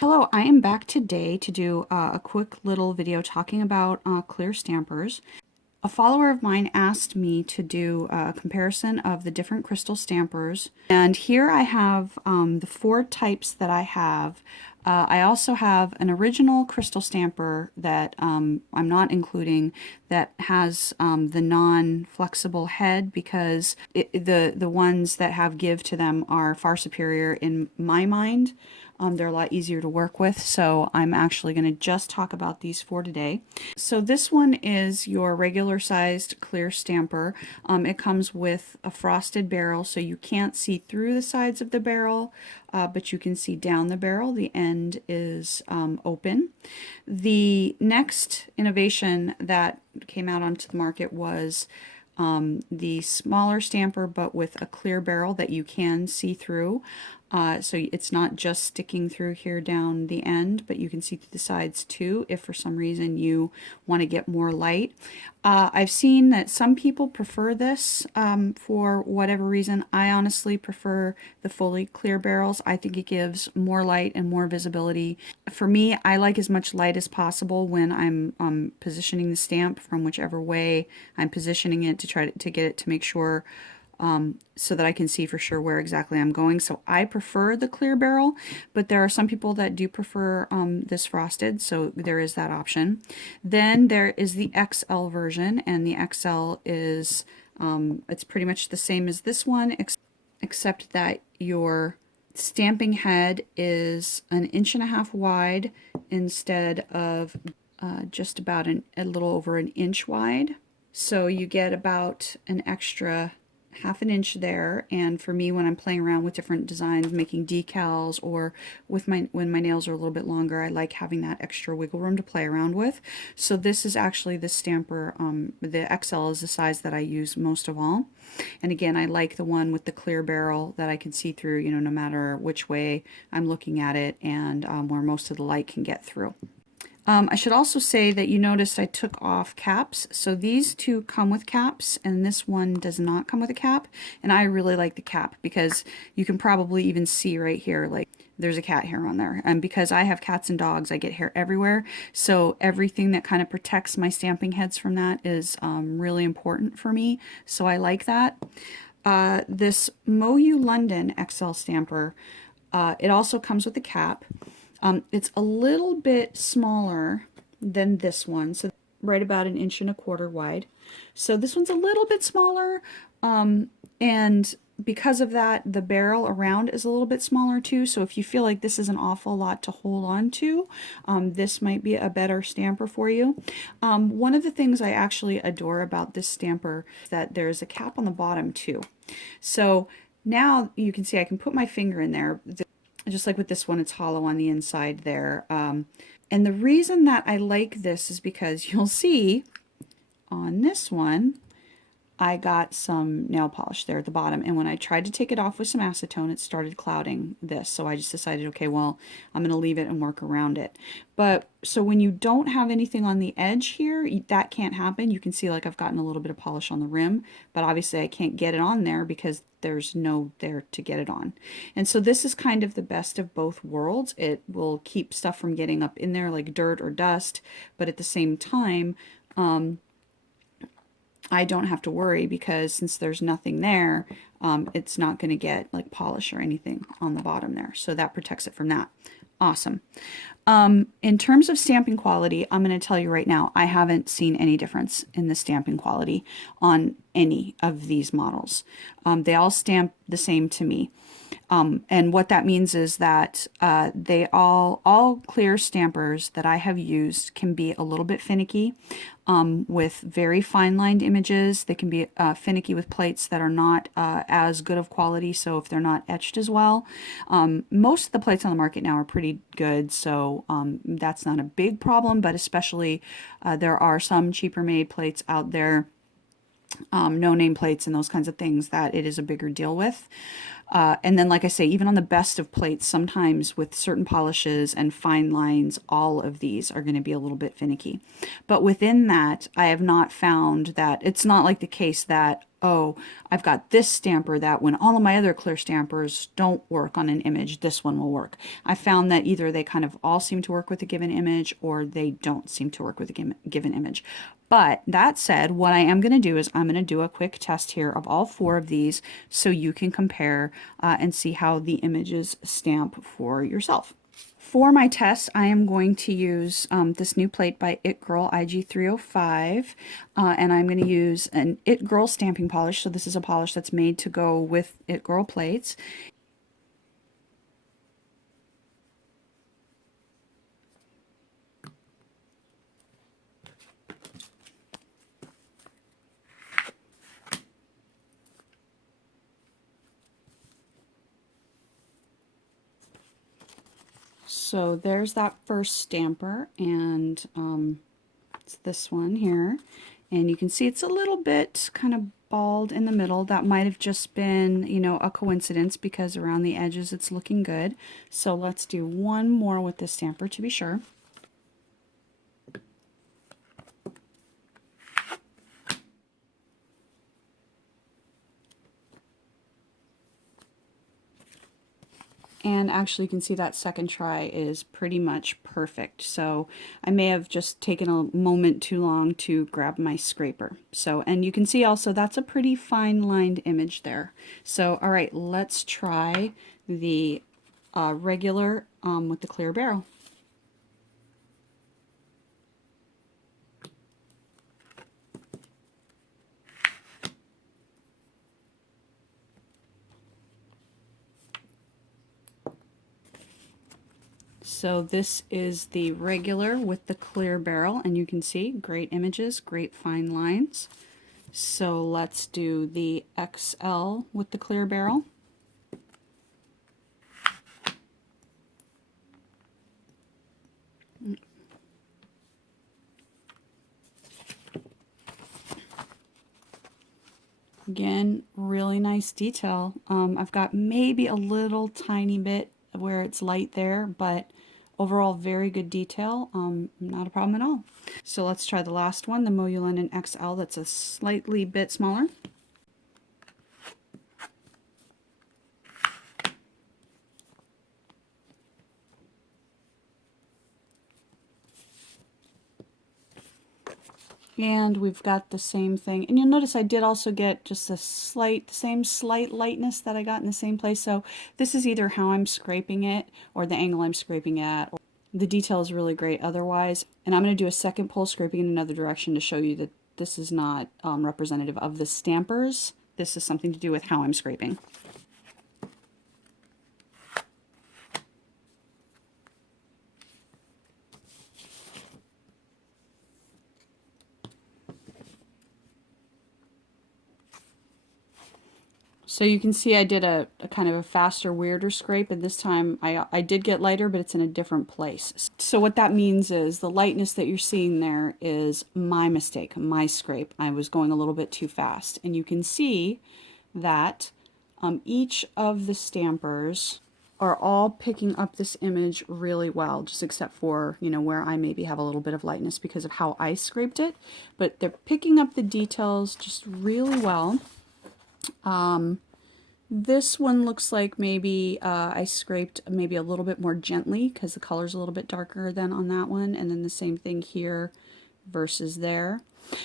Hello, I am back today to do a quick little video talking about clear stampers. A follower of mine asked me to do a comparison of the different crystal stampers, and here I have the four types that I have. I also have an original crystal stamper that I'm not including that has the non-flexible head because the ones that have give to them are far superior in my mind. They're a lot easier to work with, so I'm actually going to just talk about these four today. So this one is your regular sized clear stamper. It comes with a frosted barrel, so you can't see through the sides of the barrel, but you can see down the barrel. The end is open. The next innovation that came out onto the market was the smaller stamper, but with a clear barrel that you can see through. So it's not just sticking through here down the end, but you can see through the sides too if for some reason you want to get more light. I've seen that some people prefer this for whatever reason. I honestly prefer the fully clear barrels. I think it gives more light and more visibility. For me, I like as much light as possible when I'm positioning the stamp from whichever way I'm positioning it to try to get it to make sure so that I can see for sure where exactly I'm going. So I prefer the clear barrel, but there are some people that do prefer this frosted, so there is that option. Then there is the XL version, and the XL is it's pretty much the same as this one, except that your stamping head is 1.5 inches wide instead of just about a little over an inch wide. So you get about an extra 1/2 inch there. And for me, when I'm playing around with different designs, making decals, or with when my nails are a little bit longer, I like having that extra wiggle room to play around with. So this is actually the stamper. The XL is the size that I use most of all. And again, I like the one with the clear barrel that I can see through, no matter which way I'm looking at it, and where most of the light can get through. I should also say that you noticed I took off caps. So these two come with caps, and this one does not come with a cap. And I really like the cap because you can probably even see right here, like there's a cat hair on there. And because I have cats and dogs, I get hair everywhere. So everything that kind of protects my stamping heads from that is really important for me. So I like that. This MoYou London XL stamper, it also comes with a cap. It's a little bit smaller than this one, so right about 1.25 inches wide. So this one's a little bit smaller, and because of that, the barrel around is a little bit smaller too. So if you feel like this is an awful lot to hold on to, this might be a better stamper for you. One of the things I actually adore about this stamper is that there's a cap on the bottom too. So now you can see I can put my finger in there. Just like with this one, it's hollow on the inside there. And the reason that I like this is because you'll see on this one, I got some nail polish there at the bottom, and when I tried to take it off with some acetone, it started clouding this. So I just decided, okay, well, I'm going to leave it and work around it. But so when you don't have anything on the edge here, that can't happen. You can see like I've gotten a little bit of polish on the rim, but obviously I can't get it on there because there's no there to get it on. And so this is kind of the best of both worlds. It will keep stuff from getting up in there like dirt or dust, but at the same time, I don't have to worry because since there's nothing there, it's not going to get like polish or anything on the bottom there. So that protects it from that. Awesome. In terms of stamping quality, I'm going to tell you right now, I haven't seen any difference in the stamping quality on any of these models. They all stamp the same to me. And what that means is that they all clear stampers that I have used can be a little bit finicky with very fine lined images. They can be finicky with plates that are not as good of quality, so if they're not etched as well. Most of the plates on the market now are pretty good, so that's not a big problem, but especially there are some cheaper made plates out there, no name plates and those kinds of things, that it is a bigger deal with. And then, like I say, even on the best of plates, sometimes with certain polishes and fine lines, all of these are going to be a little bit finicky. But within that, I have not found that it's not like the case that, oh, I've got this stamper that when all of my other clear stampers don't work on an image, this one will work. I found that either they kind of all seem to work with a given image or they don't seem to work with a given image. But that said, what I am going to do is I'm going to do a quick test here of all 4 of these so you can compare and see how the images stamp for yourself. For my test, I am going to use this new plate by It Girl IG305, and I'm going to use an It Girl stamping polish. So this is a polish that's made to go with It Girl plates. So there's that first stamper, and it's this one here. And you can see it's a little bit kind of bald in the middle. That might have just been, you know, a coincidence because around the edges it's looking good. So let's do one more with this stamper to be sure. And actually you can see that second try is pretty much perfect. So I may have just taken a moment too long to grab my scraper. So, and you can see also that's a pretty fine lined image there. So, all right, let's try the regular with the clear barrel. So this is the regular with the clear barrel, and you can see great images, great fine lines. So let's do the XL with the clear barrel. Again, really nice detail. I've got maybe a little tiny bit where it's light there, but overall very good detail. Not a problem at all. So let's try the last one, the MoYou London XL, that's a slightly bit smaller. And we've got the same thing. And you'll notice I did also get just a same slight lightness that I got in the same place. So this is either how I'm scraping it or the angle I'm scraping at. Or the detail is really great otherwise. And I'm going to do a second pull scraping in another direction to show you that this is not representative of the stampers. This is something to do with how I'm scraping. So you can see I did a kind of a faster, weirder scrape, and this time I did get lighter, but it's in a different place. So what that means is the lightness that you're seeing there is my mistake, my scrape. I was going a little bit too fast. And you can see that each of the stampers are all picking up this image really well, just except for, you know, where I maybe have a little bit of lightness because of how I scraped it. But they're picking up the details just really well. This one looks like maybe I scraped maybe a little bit more gently because the color's a little bit darker than on that one, and then the same thing here versus there.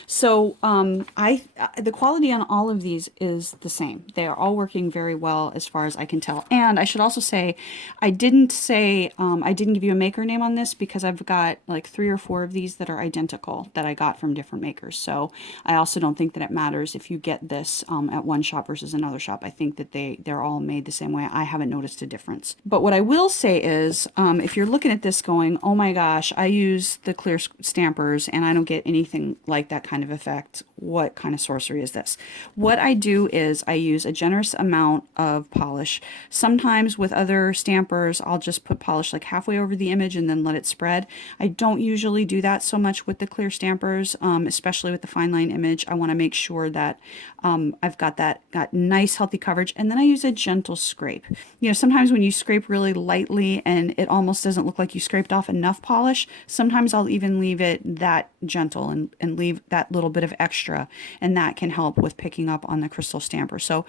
So the quality on all of these is the same. They are all working very well as far as I can tell. And I should also say, I didn't give you a maker name on this because I've got like 3 or 4 of these that are identical that I got from different makers. So I also don't think that it matters if you get this at one shop versus another shop. I think that they're all made the same way. I haven't noticed a difference. But what I will say is, if you're looking at this going, oh my gosh, I use the clear stampers and I don't get anything like that kind of effect. what kind of sorcery is this? What I do is I use a generous amount of polish. Sometimes with other stampers, I'll just put polish like halfway over the image and then let it spread. I don't usually do that so much with the clear stampers, especially with the fine line image. I want to make sure that I've got nice healthy coverage, and then I use a gentle scrape. You know, sometimes when you scrape really lightly and it almost doesn't look like you scraped off enough polish, sometimes I'll even leave it that gentle and leave that little bit of extra, and that can help with picking up on the crystal stamper. So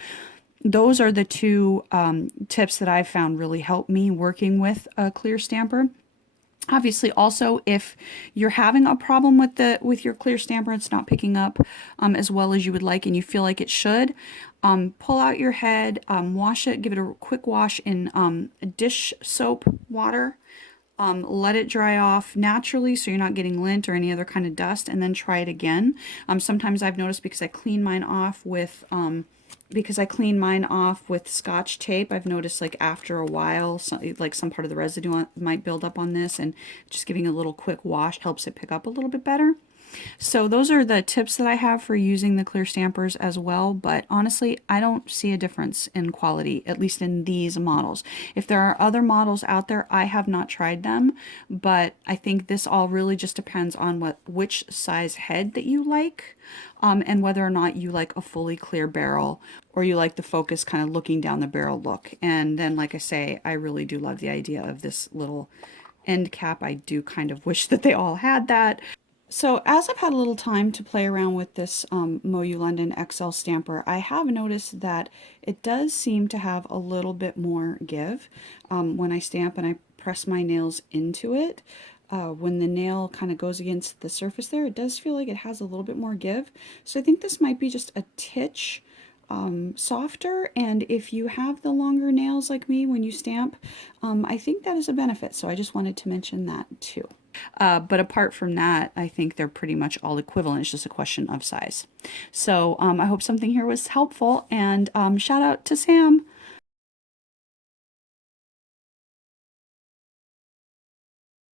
those are the two tips that I've found really help me working with a clear stamper. Obviously, also, if you're having a problem with your clear stamper, it's not picking up as well as you would like, and you feel like it should, pull out your head, wash it, give it a quick wash in dish soap water. Let it dry off naturally so you're not getting lint or any other kind of dust, and then try it again. Sometimes I've noticed because I clean mine off with Scotch tape, I've noticed like after a while, like some part of the residue might build up on this, and just giving a little quick wash helps it pick up a little bit better. So those are the tips that I have for using the clear stampers as well, but honestly, I don't see a difference in quality, at least in these models. If there are other models out there, I have not tried them, but I think this all really just depends on which size head that you like, and whether or not you like a fully clear barrel or you like the focus kind of looking down the barrel look. And then, like I say, I really do love the idea of this little end cap. I do kind of wish that they all had that. So as I've had a little time to play around with this MoYou London XL stamper, I have noticed that it does seem to have a little bit more give when I stamp and I press my nails into it. When the nail kind of goes against the surface there, it does feel like it has a little bit more give. So I think this might be just a titch softer, and if you have the longer nails like me when you stamp, I think that is a benefit. So I just wanted to mention that too. But apart from that, I think they're pretty much all equivalent. It's just a question of size. So I hope something here was helpful, and shout out to Sam.